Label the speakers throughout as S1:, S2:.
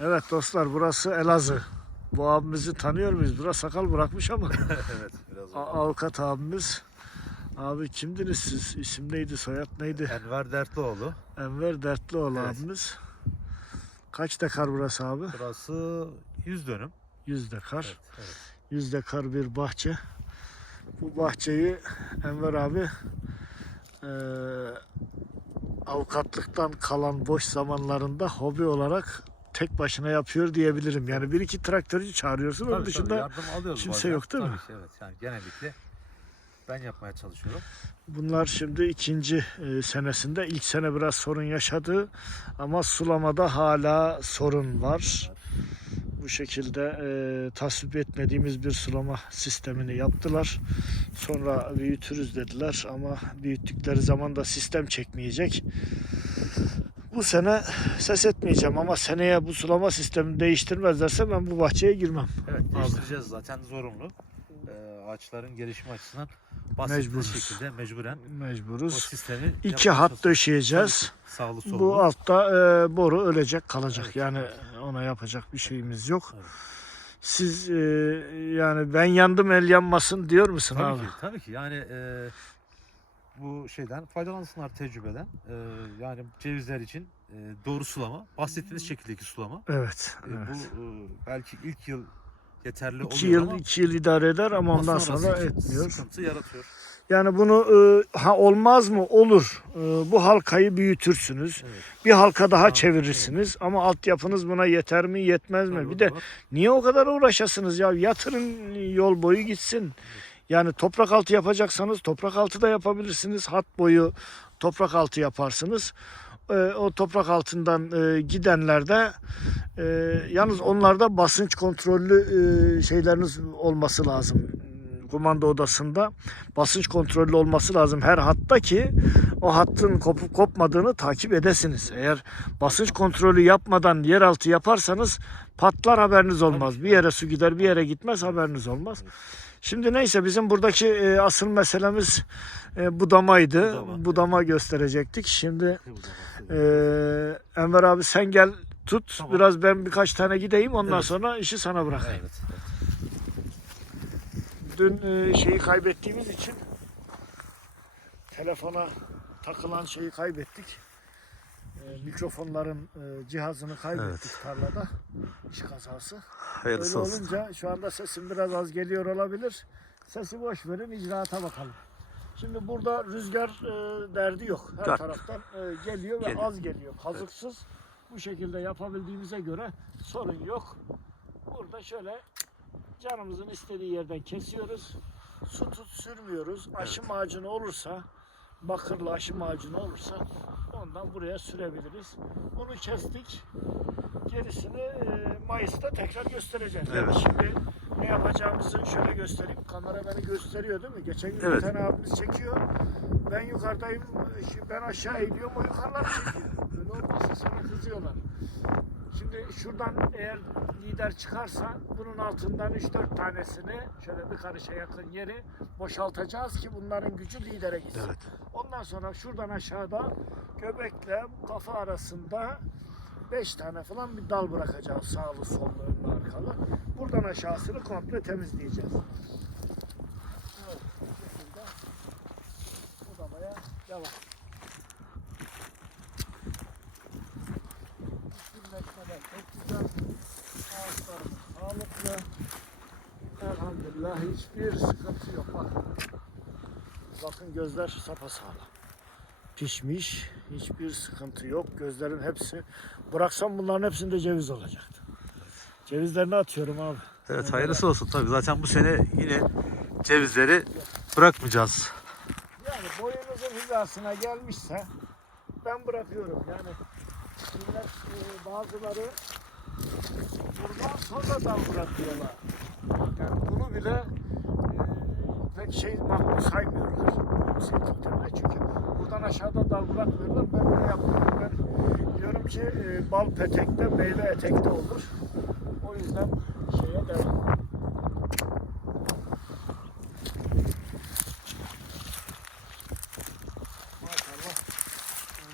S1: Evet dostlar burası Elazığ. Bu abimizi tanıyor muyuz? Biraz sakal bırakmış ama.
S2: evet biraz
S1: A- avukat abimiz. Abi kimdiniz siz? İsim neydi? Soyad neydi?
S2: Enver Dertlioğlu.
S1: Enver Dertlioğlu
S2: Evet.
S1: abimiz. Kaç dekar burası abi?
S2: Burası 100 dönüm.
S1: 100 dekar.
S2: Evet, evet.
S1: 100 dekar bir bahçe. Bu bahçeyi Enver abi eee, avukatlıktan kalan boş zamanlarında hobi olarak tek başına yapıyor diyebilirim. Yani bir iki traktörcü çağırıyorsun. Onun
S2: Tabii, tabii,
S1: dışında
S2: alıyoruz
S1: kimse yok değil mi?
S2: Tabii ki, evet. Yani genellikle ben yapmaya çalışıyorum.
S1: bunlar şimdi ikinci e, senesinde. ilk sene biraz sorun yaşadı ama sulamada hala sorun var. Bu şekilde e, tasvip etmediğimiz bir sulama sistemini yaptılar. Sonra büyütürüz dediler ama büyüttükleri zaman da sistem çekmeyecek. Bu sene ses etmeyeceğim ama seneye bu sulama sistemini değiştirmezlerse ben bu bahçeye girmem.
S2: Evet değiştireceğiz zaten zorunlu. Ee, ağaçların gelişimi açısından basit
S1: Mecburuz.
S2: bir şekilde mecburen o
S1: Mecburuz.
S2: sistemi
S1: İki hat döşeyeceğiz.
S2: Sağlı sollu.
S1: Bu altta e, boru ölecek kalacak.
S2: Evet,
S1: yani ona yapacak bir şeyimiz yok.
S2: Evet.
S1: Siz e, yani ben yandım el yanmasın diyor musun
S2: Tabii
S1: abi?
S2: ki, tabii ki. Yani e, bu şeyden faydalansınlar tecrübeden. E, yani cevizler için e, doğru sulama, bahsettiğiniz şekildeki sulama.
S1: Evet.
S2: E,
S1: evet.
S2: Bu e, belki ilk yıl yeterli
S1: İki
S2: oluyor
S1: yıl
S2: ama
S1: iki yıl idare eder ama ondan sonra etmiyor.
S2: Sıkıntı yaratıyor.
S1: Yani bunu e, ha olmaz mı? Olur. E, bu halkayı büyütürsünüz.
S2: Evet.
S1: Bir halka daha
S2: Tamam,
S1: çevirirsiniz ama altyapınız buna yeter mi yetmez mi?
S2: Tabii,
S1: Bir de
S2: var.
S1: Niye o kadar uğraşasınız ya? Yatırın yol boyu gitsin. Yani toprak altı yapacaksanız toprak altı da yapabilirsiniz. Hat boyu toprak altı yaparsınız. Ee, o toprak altından e, gidenler de e, yalnız onlarda basınç kontrollü e, şeyleriniz olması lazım. Kumanda odasında basınç kontrollü olması lazım her hatta ki o hattın kopup kopmadığını takip edesiniz. Eğer basınç kontrolü yapmadan yeraltı yaparsanız patlar haberiniz olmaz. Bir yere su gider bir yere gitmez haberiniz olmaz. Şimdi neyse bizim buradaki e, asıl meselemiz e, budamaydı.
S2: Budama.
S1: Budama gösterecektik. Şimdi e, Enver abi sen gel tut.
S2: Tamam.
S1: Biraz ben birkaç tane gideyim ondan
S2: Evet.
S1: sonra işi sana bırakayım.
S2: Evet.
S1: Dün e, şeyi kaybettiğimiz için telefona takılan şeyi kaybettik. E, mikrofonların e, cihazını kaybettik tarlada. İş kazası. Öyle olunca şu anda sesim biraz az geliyor olabilir. Sesi boş verin icraata bakalım. Şimdi burada rüzgar e, derdi yok. Her
S2: Yok.
S1: taraftan e, geliyor ve
S2: Geliyor.
S1: az geliyor. Kazıksız bu şekilde yapabildiğimize göre sorun yok. Burada şöyle canımızın istediği yerden kesiyoruz. Su tut sürmüyoruz. Aşım ağacını olursa bakırlı aşım ağacını olursa ondan buraya sürebiliriz. Bunu kestik. Gerisini e, Mayıs'ta tekrar göstereceğiz. Yani
S2: Evet.
S1: şimdi ne yapacağımızı şöyle göstereyim. Kamera beni gösteriyor değil mi? Geçen gün bir
S2: Evet.
S1: tane abimiz çekiyor. Ben yukarıdayım, ben aşağı eğiliyorum, o yukarılar çekiyor. Öyle olmazsa sana kızıyorlar. Şimdi şuradan eğer lider çıkarsa bunun altından 3-4 tanesini şöyle bir karışa yakın yeri boşaltacağız ki bunların gücü lidere gitsin.
S2: Evet.
S1: Ondan sonra şuradan aşağıda göbekle kafa arasında 5 tane falan bir dal bırakacağız sağlı sollu önlü arkalı. Buradan aşağısını komple temizleyeceğiz. Evet, bu şekilde budamaya devam. Elhamdülillah hiçbir sıkıntı yok. Bakın. Bakın gözler sapasağlam. Pişmiş. Hiçbir sıkıntı yok. Gözlerin hepsi. Bıraksam bunların hepsinde ceviz olacaktı. Cevizlerini atıyorum abi.
S2: Evet hayırlısı olsun tabii. Zaten bu sene yine cevizleri bırakmayacağız.
S1: Yani boyunuzun hizasına gelmişse ben bırakıyorum. Yani millet e, bazıları buradan sonra da bırakıyorlar. Yani bunu bile e, pek şey makbul saymıyorlar. Yüksekliklerinde çünkü buradan aşağıda dal bırakmıyorlar. Ben ne yapıyorum? Ben diyorum ki e, bal petekte, meyve etekte olur. O yüzden şeye devam. Maşallah.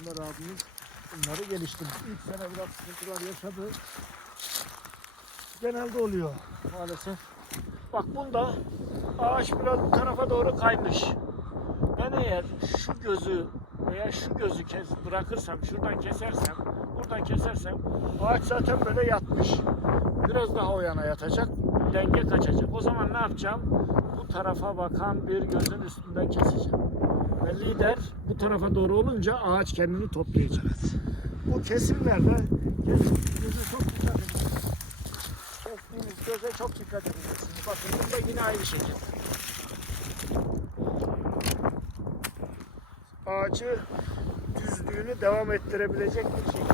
S1: Önder abimiz bunları geliştirdi. İlk sene biraz sıkıntılar yaşadı. Genelde oluyor maalesef. Bak bunda ağaç biraz bu tarafa doğru kaymış. Ben eğer şu gözü veya şu gözü kes, bırakırsam, şuradan kesersem, buradan kesersem ağaç zaten böyle yatmış. Biraz daha o yana yatacak, denge kaçacak. O zaman ne yapacağım? Bu tarafa bakan bir gözün üstünden keseceğim. Ve lider bu tarafa doğru olunca ağaç kendini toplayacak. Bu kesimlerde kesimimize çok dikkat edin. Kestiğimiz göze çok dikkat edeceksiniz. Bakın burada yine aynı şekilde. Ağacı düzlüğünü devam ettirebilecek bir şekilde.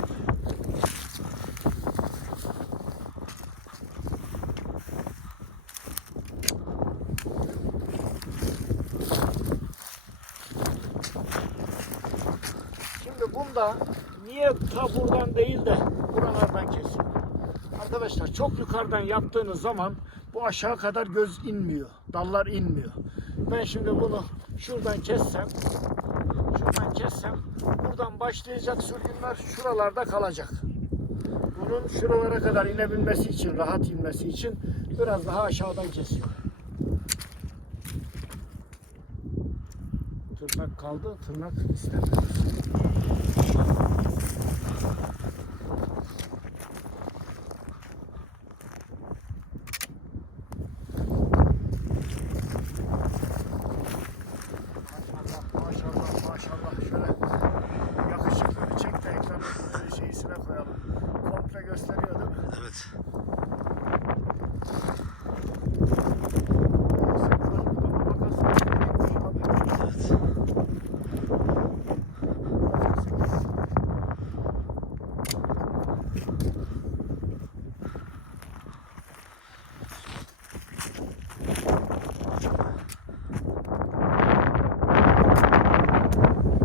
S1: Şimdi bunda niye ta buradan değil de buralardan kesiyor? Arkadaşlar çok yukarıdan yaptığınız zaman bu aşağı kadar göz inmiyor. Dallar inmiyor. Ben şimdi bunu şuradan kessem şuradan kessem buradan başlayacak sürgünler şuralarda kalacak. Bunun şuralara kadar inebilmesi için, rahat inmesi için biraz daha aşağıdan kesiyor. Tırnak kaldı, tırnak istemiyoruz. Maşallah, maşallah, maşallah. Şöyle yakışıklı bir çek de ekranın şeysine koyalım. Komple gösteriyor değil mi?
S2: Evet.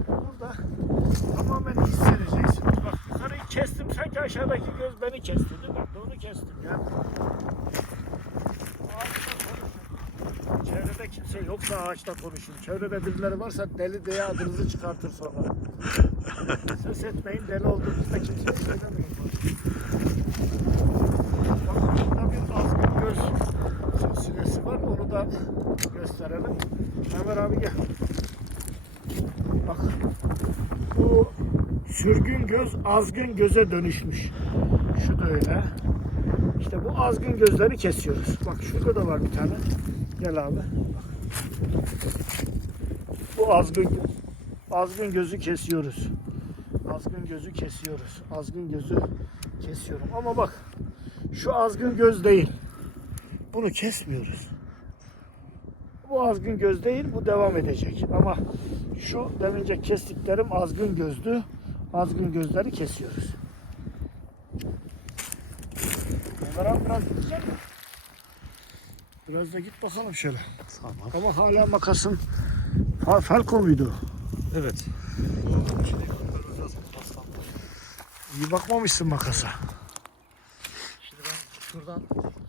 S1: Burada tamamen hissedeceksiniz. Bak yukarıyı kestim sanki aşağıdaki göz beni kesti değil mi? Ben de onu kestim ya. Çevrede kimse yoksa ağaçla konuşun. Çevrede birileri varsa deli diye adınızı çıkartır sonra. Ses etmeyin deli olduğunuzda kimseye söylemeyin. Burada bir azgın göz silsilesi var. Onu da gösterelim. Ömer abi gel. Bak bu sürgün göz azgın göze dönüşmüş. Şu da öyle. İşte bu azgın gözleri kesiyoruz. Bak şurada da var bir tane. Gel abi. Bu azgın göz. Azgın gözü kesiyoruz. Azgın gözü kesiyoruz. Azgın gözü kesiyorum. Ama bak şu azgın göz değil. Bunu kesmiyoruz. Bu azgın göz değil, bu devam edecek. Ama şu demince kestiklerim azgın gözdü. Azgın gözleri kesiyoruz. Abi biraz gidecek mi? Biraz da git bakalım şöyle.
S2: Tamam.
S1: Ama hala makasın Fa- Falco muydu?
S2: Evet.
S1: İyi bakmamışsın makasa.
S2: Şimdi ben şuradan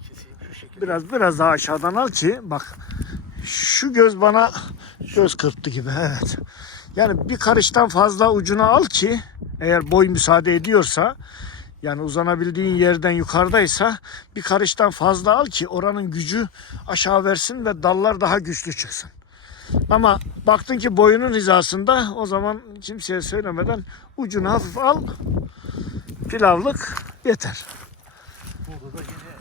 S2: keseyim şu şekilde.
S1: Biraz biraz daha aşağıdan al ki bak şu göz bana göz kırptı gibi evet. Yani bir karıştan fazla ucuna al ki eğer boy müsaade ediyorsa yani uzanabildiğin yerden yukarıdaysa bir karıştan fazla al ki oranın gücü aşağı versin ve dallar daha güçlü çıksın. Ama baktın ki boyunun hizasında o zaman kimseye söylemeden ucunu hafif al. Pilavlık yeter.
S2: Burada da yine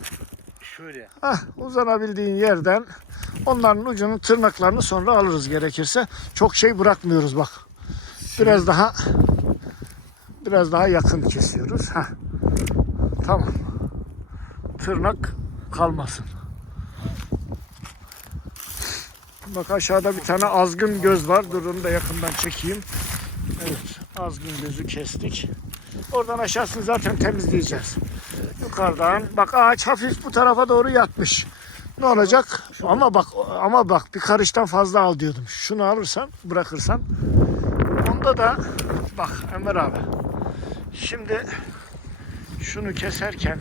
S2: şöyle.
S1: Hah, uzanabildiğin yerden onların ucunun tırnaklarını sonra alırız gerekirse. Çok şey bırakmıyoruz bak. Biraz daha biraz daha yakın kesiyoruz. Hah. Tamam. Tırnak kalmasın. Bak aşağıda bir tane azgın göz var. Dur onu da yakından çekeyim. Evet, azgın gözü kestik. Oradan aşağısını zaten temizleyeceğiz. Yukarıdan bak ağaç hafif bu tarafa doğru yatmış. Ne olacak? Ama bak ama bak bir karıştan fazla al diyordum. Şunu alırsan, bırakırsan. Onda da bak Ömer abi. Şimdi şunu keserken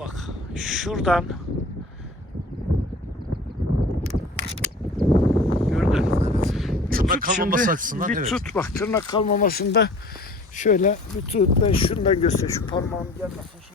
S1: bak şuradan gördün mü?
S2: Tırnak kalmaması açısından,
S1: bir
S2: evet.
S1: tut bak tırnak kalmamasında şöyle bir tut ben şundan göster şu parmağım gelmesin.